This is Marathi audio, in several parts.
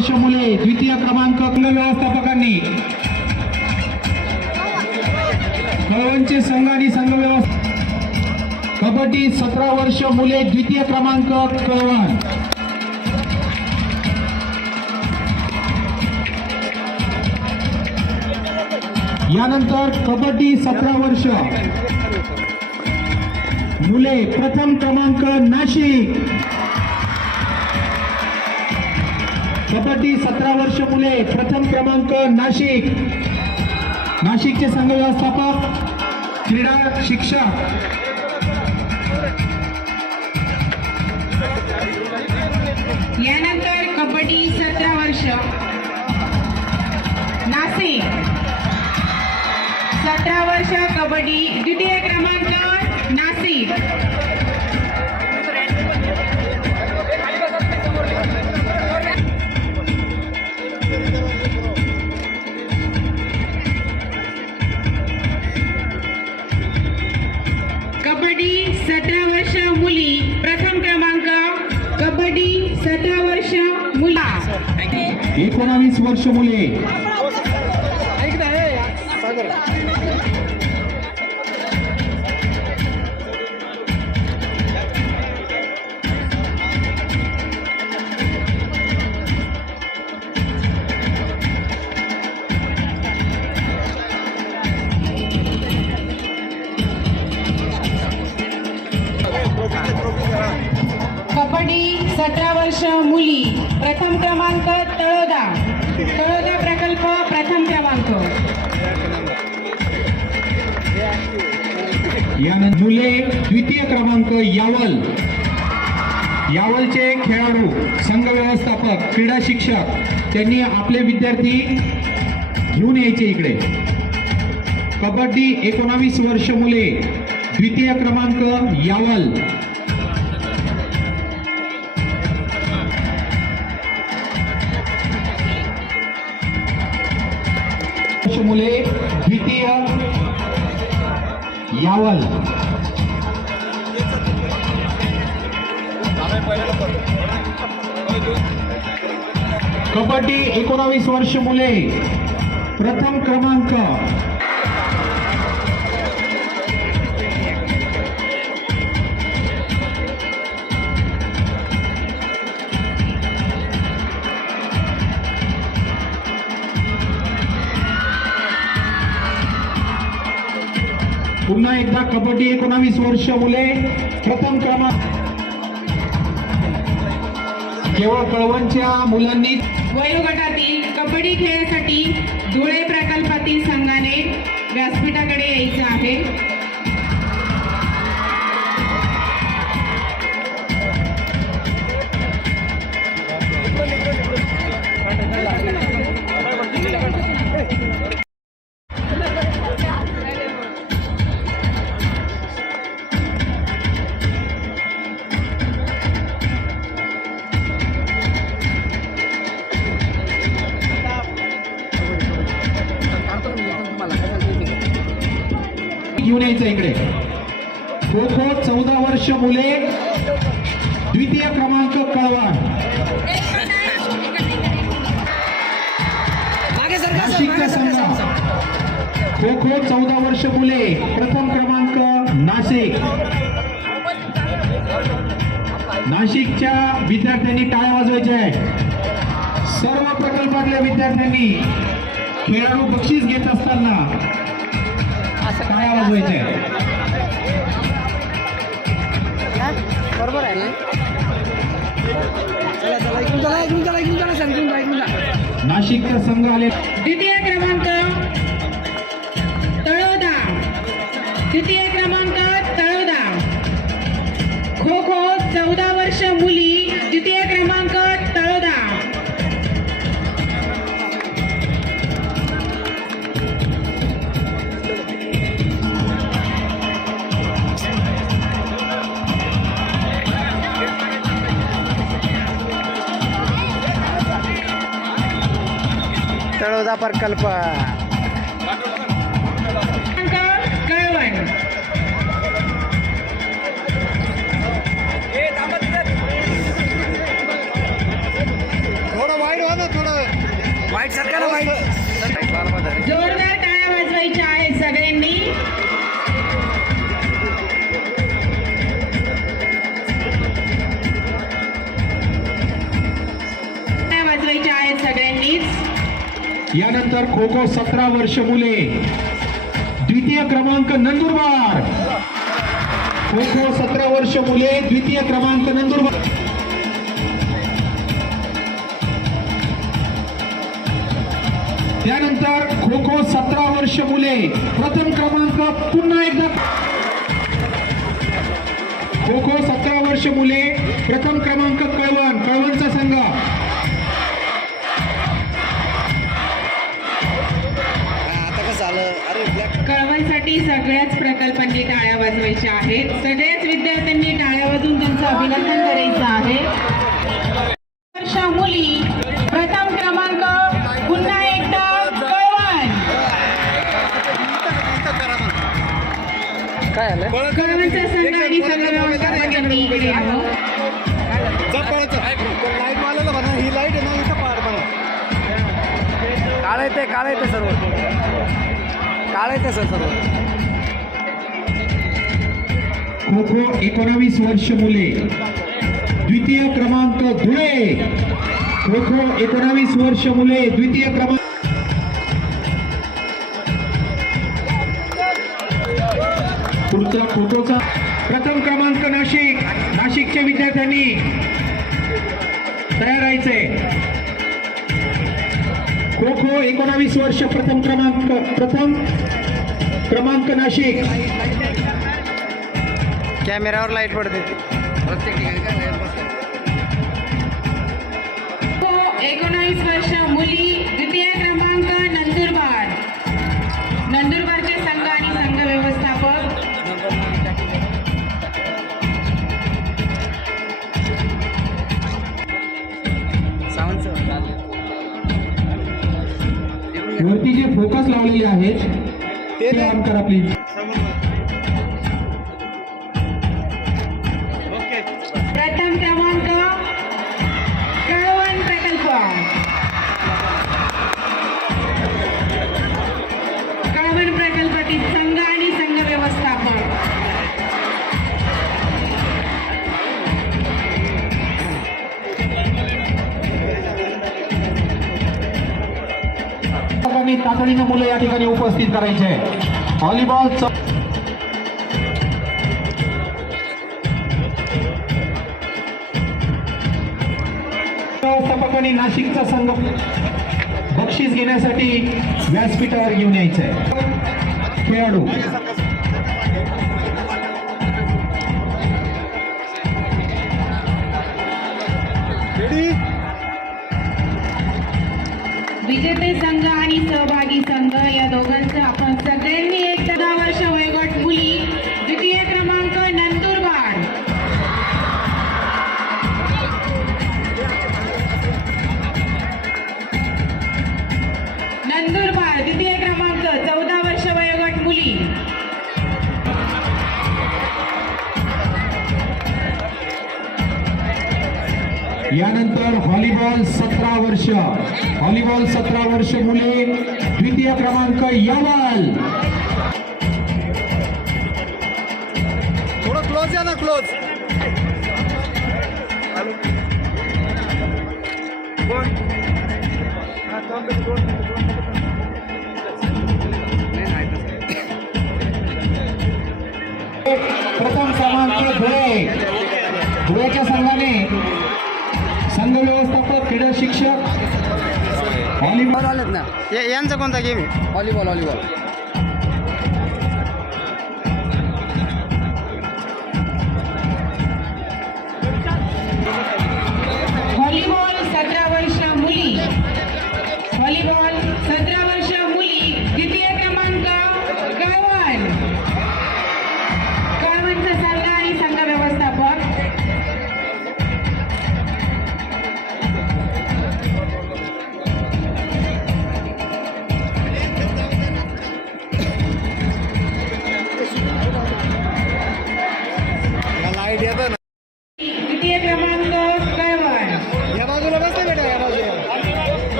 वर्ष मुले द्वितीय क्रमांक अंग व्यवस्थापकांनी. कळवणचे संघ आणि संघ व्यवस्था कबड्डी सतरा वर्ष मुले द्वितीय क्रमांक कळवण. यानंतर कबड्डी सतरा वर्ष. मुले प्रथम क्रमांक नाशिक. कबड्डी सतरा वर्ष मुले प्रथम क्रमांक नाशिक. नाशिकचे संघ व्यवस्थापक क्रीडा शिक्षक. यानंतर कबड्डी सतरा वर्ष. नाशिक. सतरा वर्ष कबड्डी द्वितीय क्रमांक नाशिक. एकोणावीस वर्ष मुले. कबड्डी सतरा वर्ष मुली. प्रथम क्रमांक तळोदा प्रकल्प प्रथम क्रमांक. यानंतर मुले द्वितीय क्रमांक यावल. यावलचे खेळाडू संघ व्यवस्थापक क्रीडा शिक्षक त्यांनी आपले विद्यार्थी घेऊन यायचे इकडे. कबड्डी एकोणावीस वर्ष मुले द्वितीय क्रमांक यावल. वर्ष मुले द्वितीय यावल. कबड्डी एकोणावीस वर्ष मुले प्रथम क्रमांक. पुन्हा एकदा कबड्डी एकोणावीस वर्ष मुले प्रथम क्रमांक. केवळ कळवणच्या मुलांनी वयोगटातील कबड्डी खेळासाठी धुळे प्रकल्पातील संघाने व्यासपीठाकडे यायचं आहे. घेऊन यायचं इकडे. खो खो चौदा वर्ष मुले. द्वितीय क्रमांक कळवण नाशिकचा संघ. खो खो चौदा वर्ष मुले. प्रथम क्रमांक नाशिक. नाशिकच्या विद्यार्थ्यांनी टाळ्या वाजवायच्या आहे सर्व प्रकल्पातल्या विद्यार्थ्यांनी खेळाडू बक्षीस घेत असताना वाजवायच्या आहे बरोबर आहे ना? नाशिकचा संघ आले द्वितीय क्रमांक तळोदा. द्वितीय क्रमांक तळोदा यानंतर खो खो सतरा वर्ष मुले. द्वितीय क्रमांक नंदुरबार. खो खो सतरा वर्ष मुले द्वितीय क्रमांक नंदुरबार. त्यानंतर खो खो सतरा वर्ष मुले प्रथम क्रमांक पुन्हा एकदा. खो खो सतरा वर्ष मुले प्रथम क्रमांक कळवा. सगळ्याच प्रकल्पांनी टाळ्या वाजवायच्या आहेत. सगळ्याच विद्यार्थ्यांनी टाळ्या वाजवून त्यांचं अभिनंदन करायचं आहे. वर्ष मुली प्रथम क्रमांक पुन्हा एकदा कळवण काय आलं? कळवणचा संघ आणि इकडे ही लाइट आहे ना इथं काळ काळ सर्व. काळ येते सर सर्व. खो खो एकोणावीस वर्ष मुले द्वितीय क्रमांक धुळे. खो खो एकोणावीस वर्ष मुले द्वितीय क्रमांक पुढचा खो खोचा प्रथम क्रमांक नाशिक. नाशिकच्या विद्यार्थ्यांनी तयार राहायचंय. खो खो एकोणावीस वर्ष प्रथम क्रमांक प्रथम क्रमांक नाशिक. कॅमेऱ्यावर लाइट पडते. प्रत्येक ठिकाणी एकोणावीस वर्ष मुली द्वितीय क्रमांक नंदुरबार. नंदुरबारचे संघ आणि संघ व्यवस्थापक. वरती जे फोकस लावलेले आहेत. ते ऑन करा प्लीज तातडीने मुलं या ठिकाणी उपस्थित करायचे. व्हॉलीबॉल व्यवस्थापकांनी नाशिकचा संघ बक्षीस घेण्यासाठी व्यासपीठावर घेऊन यायचंय. खेळाडू विजेते संघ आणि सहभागी संघ या दोघांचं आपण सगळ्यांनी एक दहा वर्ष वयोगट मुली द्वितीय क्रमांक नंदुरबार. नंदुरबार द्वितीय क्रमांक चौदा वर्ष वयोगट मुली. यानंतर व्हॉलीबॉल सतरा वर्ष. व्हॉलीबॉल सतरा वर्ष मुले द्वितीय क्रमांक यवल थोडं क्लोज या ना क्लोज प्रथम क्रमांक धुळे. धुळेच्या संघाने संघ व्यवस्थापक क्रीडा शिक्षक व्हॉलीबॉल आलेत ना? या- यांचा कोणता गेम आहे? व्हॉलीबॉल व्हॉलीबॉल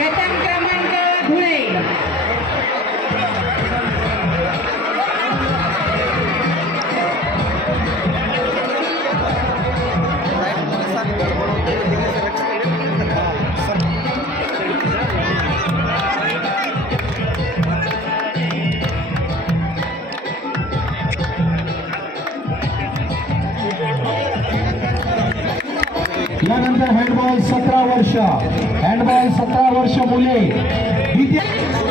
प्रथम त्यानंतर हँडबॉल सतरा वर्ष. हँडबॉल सतरा वर्ष मुले.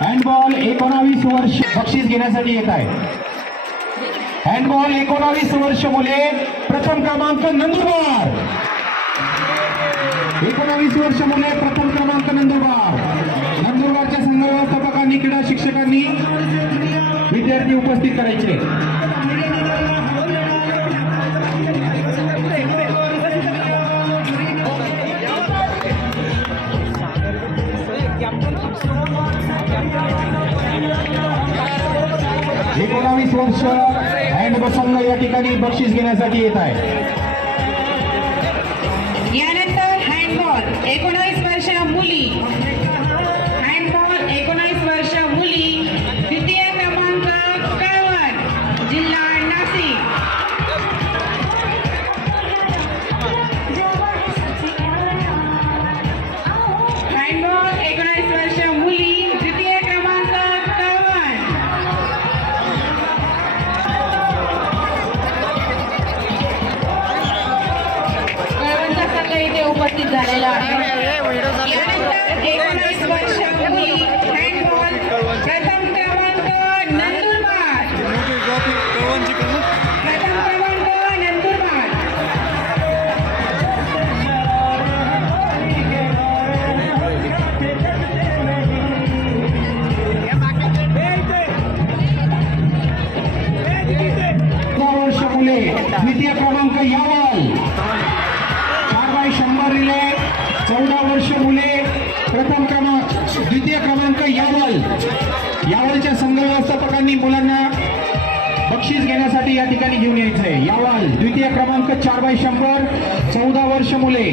हँडबॉल एकोणावीस वर्ष बक्षीस घेण्यासाठी येत आहे. हँडबॉल एकोणावीस वर्ष मुले प्रथम क्रमांक नंदुरबार. एकोणावीस वर्ष मुले प्रथम क्रमांक नंदुरबार. नंदुरबारच्या संघ व्यवस्थापकांनी क्रीडा शिक्षकांनी विद्यार्थी उपस्थित करायचे. एकोणावीस वर्ष हँडबॉल संघ या ठिकाणी बक्षीस घेण्यासाठी येत आहे. यानंतर हँडबॉल एकोणावीस वर्ष मुली. यावरच्या संघ व्यवस्थापकांनी मुलांना बक्षीस घेण्यासाठी या ठिकाणी घेऊन यायचंय. यावल द्वितीय क्रमांक चार बाय शंभर चौदा वर्ष मुले.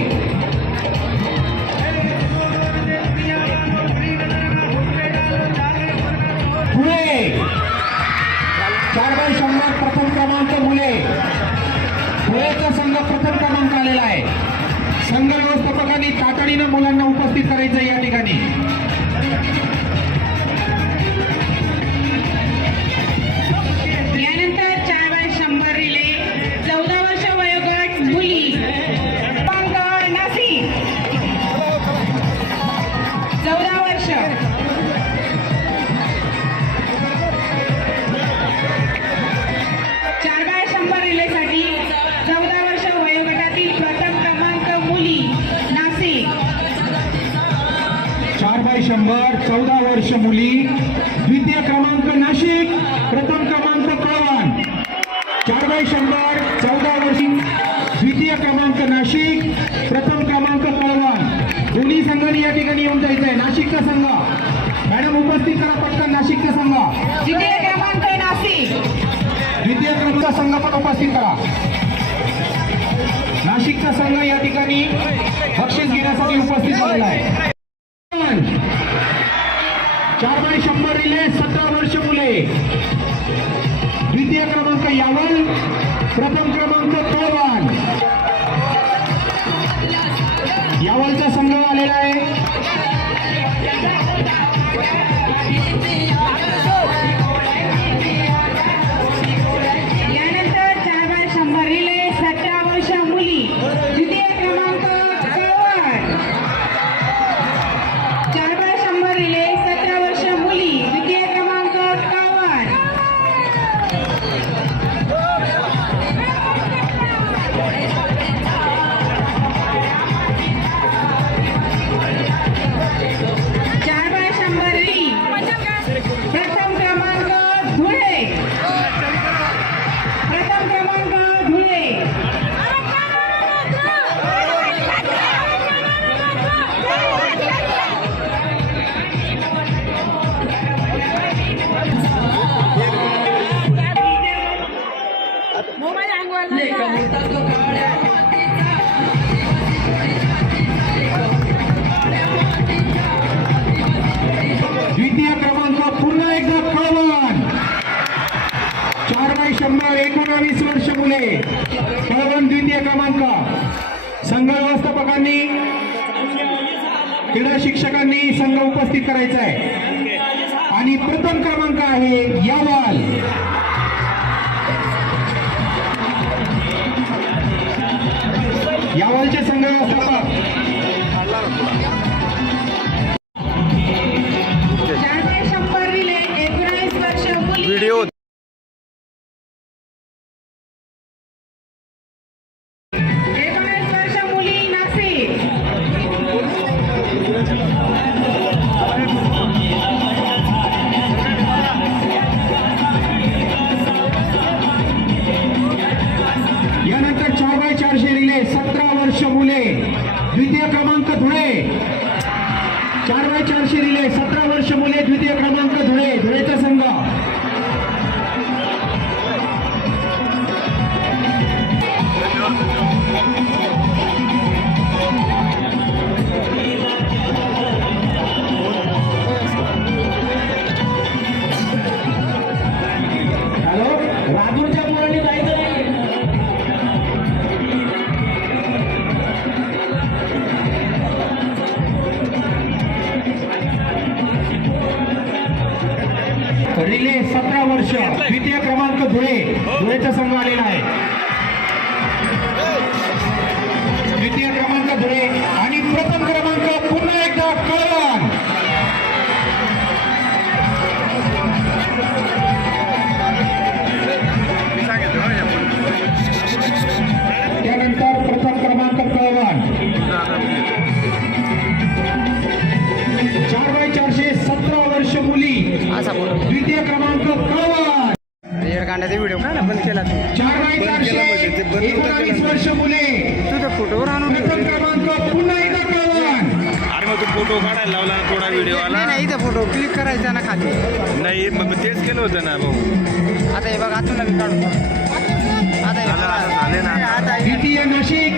चार बाय शंभर प्रथम क्रमांक मुले. धुळेचा संघ प्रथम क्रमांक आलेला आहे. संघ व्यवस्थापकांनी तातडीनं मुलांना उपस्थित करायचं या ठिकाणी. नाशिकचा संघ पण उपस्थित करा. नाशिकचा संघ या ठिकाणी बक्षीस घेण्यासाठी उपस्थित झालेला आहे. चार बाय शंभर रिले सतरा वर्ष मुले. अठरा वीस वर्ष मुले. प्रथम द्वितीय क्रमांक. संघ व्यवस्थापकांनी क्रीडा शिक्षकांनी संघ उपस्थित करायचा आहे. आणि प्रथम क्रमांक आहे यावाल. यावालचे संघ व्यवस्थापक. mulher. व्हिडिओ तू बंद केला. तू त्या फोटोवर आणून फोटो काढायला लावला ना थोडा व्हिडिओ आला नाही इथं फोटो क्लिक करायचा ना खाली. नाही मग तेच केलं होतं ना भाऊ. आता हे बघ आतून मी काढू आता झाले ना. आता. आता नाशिक?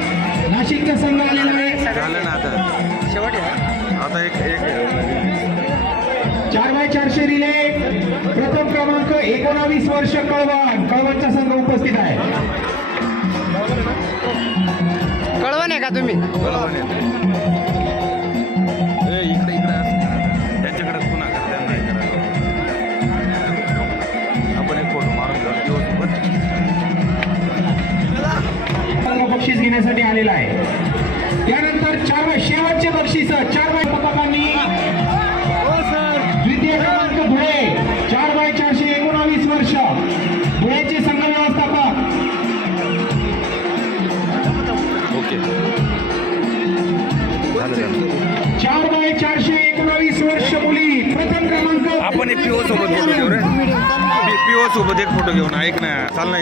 नाशिकचा संघ झालं ना आता. शेवट आता एक एक. चार बाय चारशे रिले. प्रथम क्रमांक एकोणावीस वर्ष कळवा. कळवणचा संघ उपस्थित आहे कळवा नाही का तुम्ही आहे. इकडे इकडे त्यांच्याकडे पुन्हा त्यांना हे. आपण एक फोटो मारून घेऊ दिवसभर. संघ बक्षीस घेण्यासाठी आलेला आहे चार बाय चारशे एकोणावीस वर्ष मुली. प्रथम क्रमांक. आपण एक पीओ सोबत फोटो घेऊ रे. पीओ सोबत एक फोटो घेऊन. ऐक ना चाल ना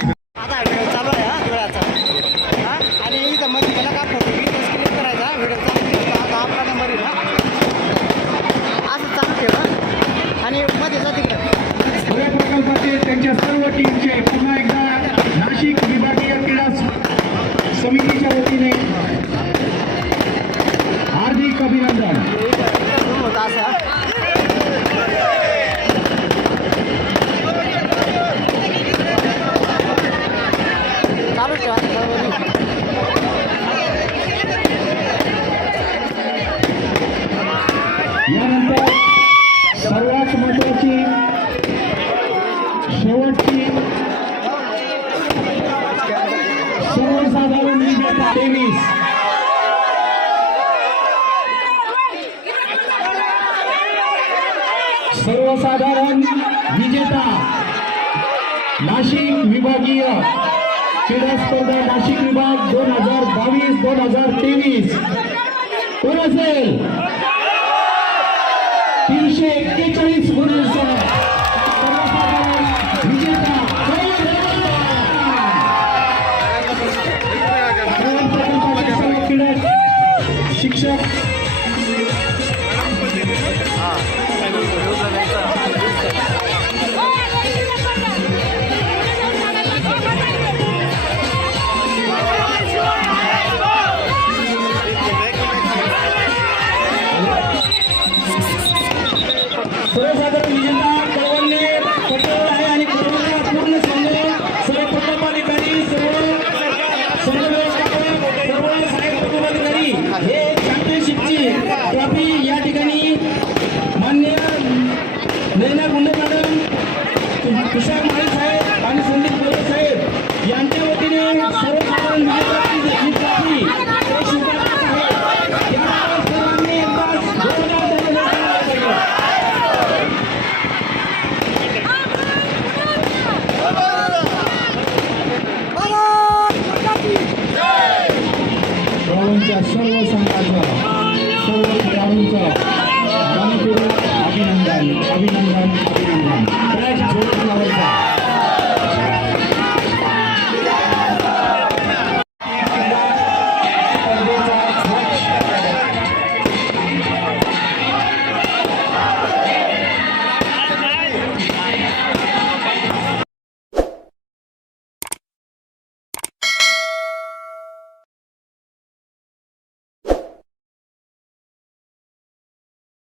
हां